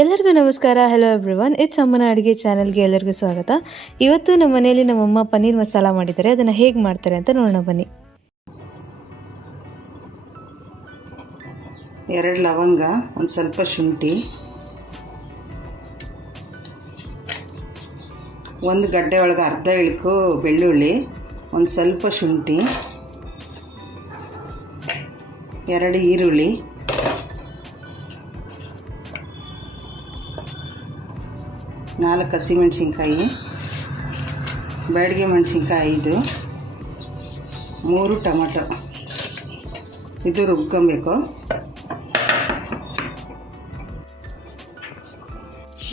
ಎಲ್ಲರಿಗೂ ನಮಸ್ಕಾರ. Hello everyone, it's ಅಮ್ಮನ ಅಡುಗೆ ಚಾನಲ್ಗೆ ಎಲ್ಲರಿಗೂ ಸ್ವಾಗತ. ಇವತ್ತು ನಮ್ಮ ಮನೆಯಲ್ಲಿ ನಮ್ಮಮ್ಮ ಪನ್ನೀರ್ ಮಸಾಲ ಮಾಡಿದ್ದಾರೆ. ಅದನ್ನು ಹೇಗೆ ಮಾಡ್ತಾರೆ ಅಂತ ನೋಡೋಣ ಬನ್ನಿ. 2 ಲವಂಗ, ಒಂದು ಸ್ವಲ್ಪ ಶುಂಠಿ, 1 ಗಡ್ಡೆ ಒಳಗೆ ಅರ್ಧ ಇಳ್ಕು ಬೆಳ್ಳುಳ್ಳಿ, ಒಂದು ಸ್ವಲ್ಪ ಶುಂಠಿ, 2 ಈರುಳ್ಳಿ, 4 ಹಸಿಮೆಣಸಿನ್ಕಾಯಿ, ಬ್ಯಾಡಗೆ ಮೆಣಸಿನ್ಕಾಯಿ 5, 3 ಟೊಮಟೊ. ಇದು ರುಬ್ಕೊಬೇಕು.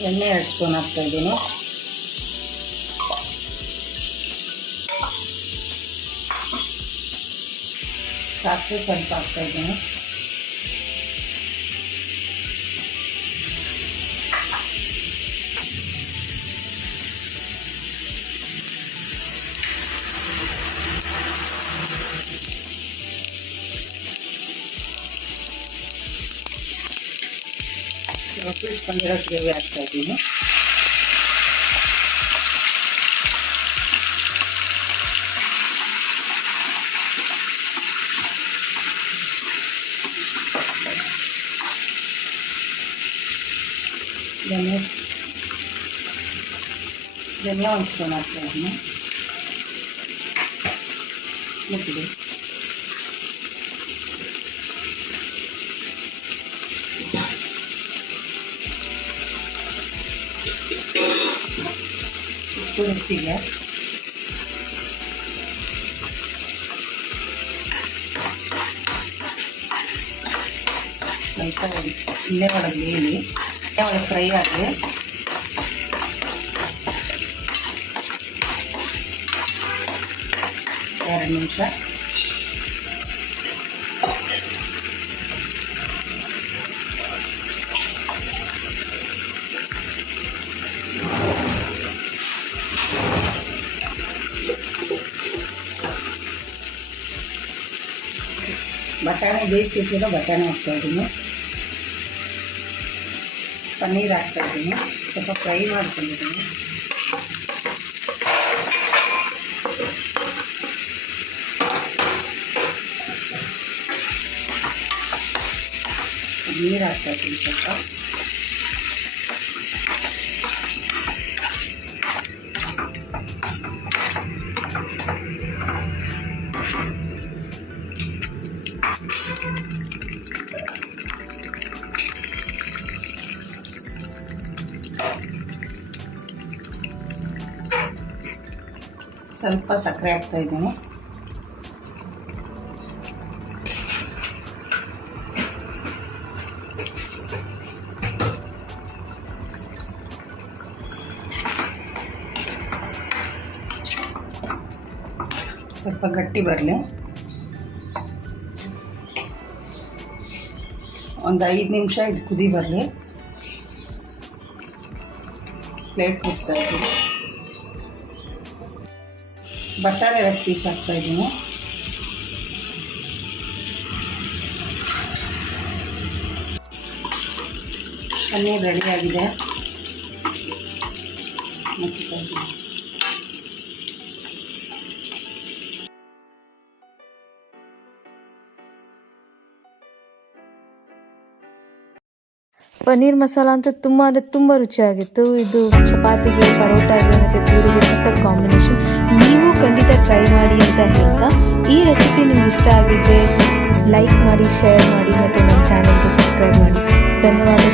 ಎಣ್ಣೆ 2 ಸ್ಪೂನ್ ಹಾಕ್ತಾಯಿದ್ದೀನಿ. ಸಾಸಿವೆ ಸ್ವಲ್ಪ ಹಾಕ್ತಾಯಿದ್ದೀನಿ. ಉಪ್ಪಿಟ್ಕೊಂಡಿರೋ ಗ್ರೇವಿ ಹಾಕ್ತಾಯಿದ್ದೀನಿ. ಇದೆಲ್ಲ 1 ಸ್ಪೂನ್ ಹಾಕ್ತಾಯಿದ್ದೀನಿ. ಮುಟ್ಟಿದೆ. ಉಪ್ಪು ರುಚಿಗೆ. ಸ್ವಲ್ಪ ಇಲ್ಲೇ ಒಳಗೆ ಬೇಳಿ, ಒಳಗೆ ಫ್ರೈ ಆಗಲಿ. ಎರಡು ನಿಮಿಷ. ಬಟಾಣಿ ಬೇಯಿಸಿಟ್ಟಿರೋ ಬಟಾಣಿ ಹಾಕ್ತಾಯಿದ್ದೀನಿ. ಪನ್ನೀರ್ ಹಾಕ್ತಾಯಿದ್ದೀನಿ. ಸ್ವಲ್ಪ ಫ್ರೈ ಮಾಡ್ಕೊಂಡಿದ್ದೀನಿ. ನೀರು ಹಾಕ್ತಾಯಿದ್ದೀನಿ ಸ್ವಲ್ಪ. ಸ್ವಲ್ಪ ಸಕ್ಕರೆ ಹಾಕ್ತಾಯಿದ್ದೀನಿ. ಸ್ವಲ್ಪ ಗಟ್ಟಿ ಬರಲಿ. ಒಂದು 5 ನಿಮಿಷ ಇದು ಕುದಿ ಬರಲಿ. ಪ್ಲೇಟ್ ಮುಚ್ತಾಯಿದ್ದೀನಿ. ಬಟಾಣಿ 2 ಪೀಸ್ ಹಾಕ್ತಾಯಿದ್ದೀನಿ. ಪನ್ನೀರ್ ರೆಡಿಯಾಗಿದೆ. ಮುಚ್ತಾಯಿದ್ದೀನಿ. ಪನ್ನೀರ್ ಮಸಾಲ ಅಂತ ತುಂಬ ಅಂದರೆ ತುಂಬ ರುಚಿಯಾಗಿತ್ತು. ಇದು ಚಪಾತಿಗೆ, ಪರೋಟಾಗೆ ಮತ್ತು ಪೂರಿಗೆ ಸಖತ್ ಕಾಂಬಿನೇಷನ್. ನೀವು ಖಂಡಿತ ಟ್ರೈ ಮಾಡಿ ಅಂತ ಹೇಳ್ತಾ, ಈ ರೆಸಿಪಿ ನಿಮ್ಗೆ ಇಷ್ಟ ಆಗಿದ್ದರೆ ಲೈಕ್ ಮಾಡಿ, ಶೇರ್ ಮಾಡಿ ಮತ್ತು ನನ್ನ ಚಾನಲ್ಗೆ ಸಬ್ಸ್ಕ್ರೈಬ್ ಮಾಡಿ. ಧನ್ಯವಾದ.